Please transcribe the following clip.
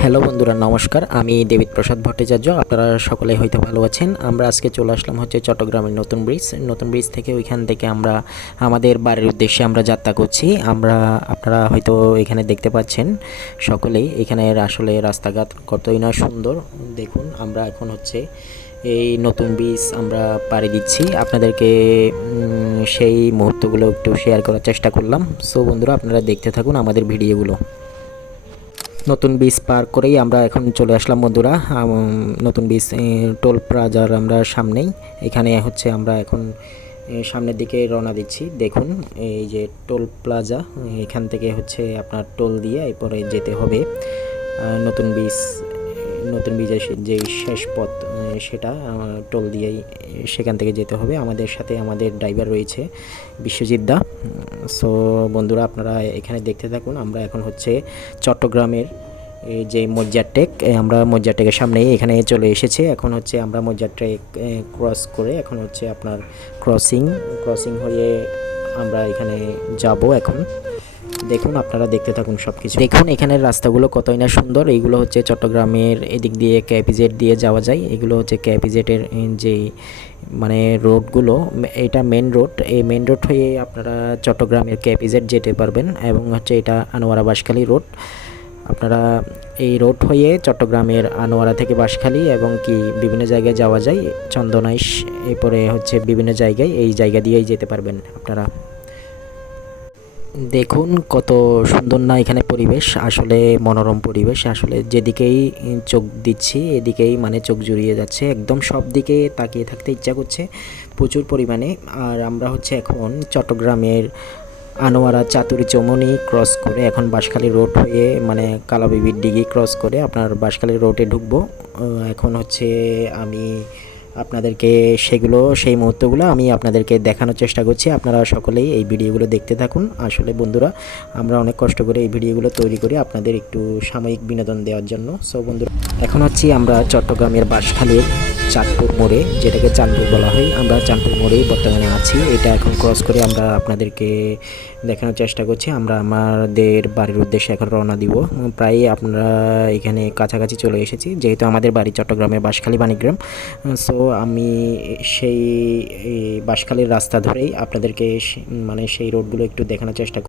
Hello বন্ধুরা, নমস্কার। আমি দেবিত প্রসাদ ভট্টাচার্য। আপনারা সকলেই হয়তো ভালো আছেন। আমরা আজকে চলে আসলাম হচ্ছে চট্টগ্রামের নতুন ব্রিজ থেকে। ওইখান থেকে আমরা আমাদের বাড়ির উদ্দেশ্যে আমরা যাত্রা করছি। আপনারা হয়তো এখানে দেখতে পাচ্ছেন সকলেই, এখানের আসলে রাস্তাঘাট কতই না সুন্দর। দেখুন, আমরা এখন হচ্ছে এই নতুন ব্রিজ আমরা পাড়ি দিচ্ছি। আপনাদেরকে সেই মুহূর্তগুলো একটু শেয়ার করার চেষ্টা করলাম। সো বন্ধুরা, আপনারা দেখতে থাকুন আমাদের ভিডিওগুলো। নতুন ব্রিজ পার করেই আমরা এখন চলে আসলাম বন্ধুরা নতুন ব্রিজ টোল প্লাজার আমরা সামনেই। এখানে হচ্ছে আমরা এখন সামনের দিকে রওনা দিচ্ছি। দেখুন, এই যে টোল প্লাজা, এখান থেকে হচ্ছে আপনার টোল দিয়ে এরপরে যেতে হবে নতুন ব্রিজের যে শেষ পথ, সেটা টোল দিয়েই সেখান থেকে যেতে হবে। আমাদের সাথে আমাদের ড্রাইভার রয়েছে বিশ্বজিৎ দা। সো বন্ধুরা, আপনারা এখানে দেখতে থাকুন। আমরা এখন হচ্ছে চট্টগ্রামের এই যে মজ্জারটেক, আমরা মজ্জারটেকের সামনেই এখানে চলে এসেছে। এখন হচ্ছে আমরা মজ্জারটেক ক্রস করে এখন হচ্ছে আপনার ক্রসিং হয়ে আমরা এখানে যাব এখন। দেখুন, আপনারা দেখতে থাকুন সব কিছু। দেখুন এখানের রাস্তাগুলো কতই না সুন্দর। এইগুলো হচ্ছে চট্টগ্রামের এদিক দিয়ে কেপিজেড দিয়ে যাওয়া যায়। এগুলো হচ্ছে কেপিজেডের যে মানে রোডগুলো, এটা মেন রোড। এই মেন রোড হয়ে আপনারা চট্টগ্রামের কেপিজেড যেতে পারবেন। এবং হচ্ছে এটা আনোয়ারা বাঁশখালী রোড। আপনারা এই রোড হয়ে চট্টগ্রামের আনোয়ারা থেকে বাঁশখালী এবং কি বিভিন্ন জায়গায় যাওয়া যায়, চন্দনাইশ, এরপরে হচ্ছে বিভিন্ন জায়গায় এই জায়গা দিয়েই যেতে পারবেন আপনারা। দেখুন কত সুন্দর না এখানে পরিবেশ, আসলে মনোরম পরিবেশ। আসলে যেদিকেই চোখ দিচ্ছি এদিকেই মানে চোখ জুড়িয়ে যাচ্ছে, একদম সব দিকে তাকিয়ে থাকতে ইচ্ছা করছে প্রচুর পরিমাণে। আর আমরা হচ্ছে এখন চট্টগ্রামের আনোয়ারা চাতুরি চৌমনি ক্রস করে এখন বাঁশখালী রোড হয়ে মানে কালাবিবির ডিগি ক্রস করে আপনার বাঁশখালী রোডে ঢুকবো। এখন হচ্ছে আমি আপনাদেরকে সেই মুহূর্তগুলো আমি আপনাদেরকে দেখানোর চেষ্টা করছি। আপনারা সকলেই এই ভিডিওগুলো দেখতে থাকুন। আসলে বন্ধুরা, আমরা অনেক কষ্ট করে এই ভিডিওগুলো তৈরি করি আপনাদের একটু সাময়িক বিনোদন দেওয়ার জন্য। সো বন্ধুরা, এখন হচ্ছে আমরা চট্টগ্রামের বাঁশখালীর চাঁদপুর মোড়ে, যেটাকে চাঁদপুর বলা হয়, আমরা চাঁদপুর মোড়েই বর্তমানে আছি। এটা এখন ক্রস করে আমরা আপনাদেরকে দেখানোর চেষ্টা করছি। আমরা আমাদের বাড়ির উদ্দেশ্যে এখন রওনা দিব। প্রায় আপনারা এখানে কাছাকাছি চলে এসেছি, যেহেতু আমাদের বাড়ি চট্টগ্রামের বাঁশখালী বাণীগ্রাম। সো আমি সেই বাঁশখালীর রাস্তা ধরেই আপনাদেরকে মানে সেই রোডগুলো একটু দেখানোর চেষ্টা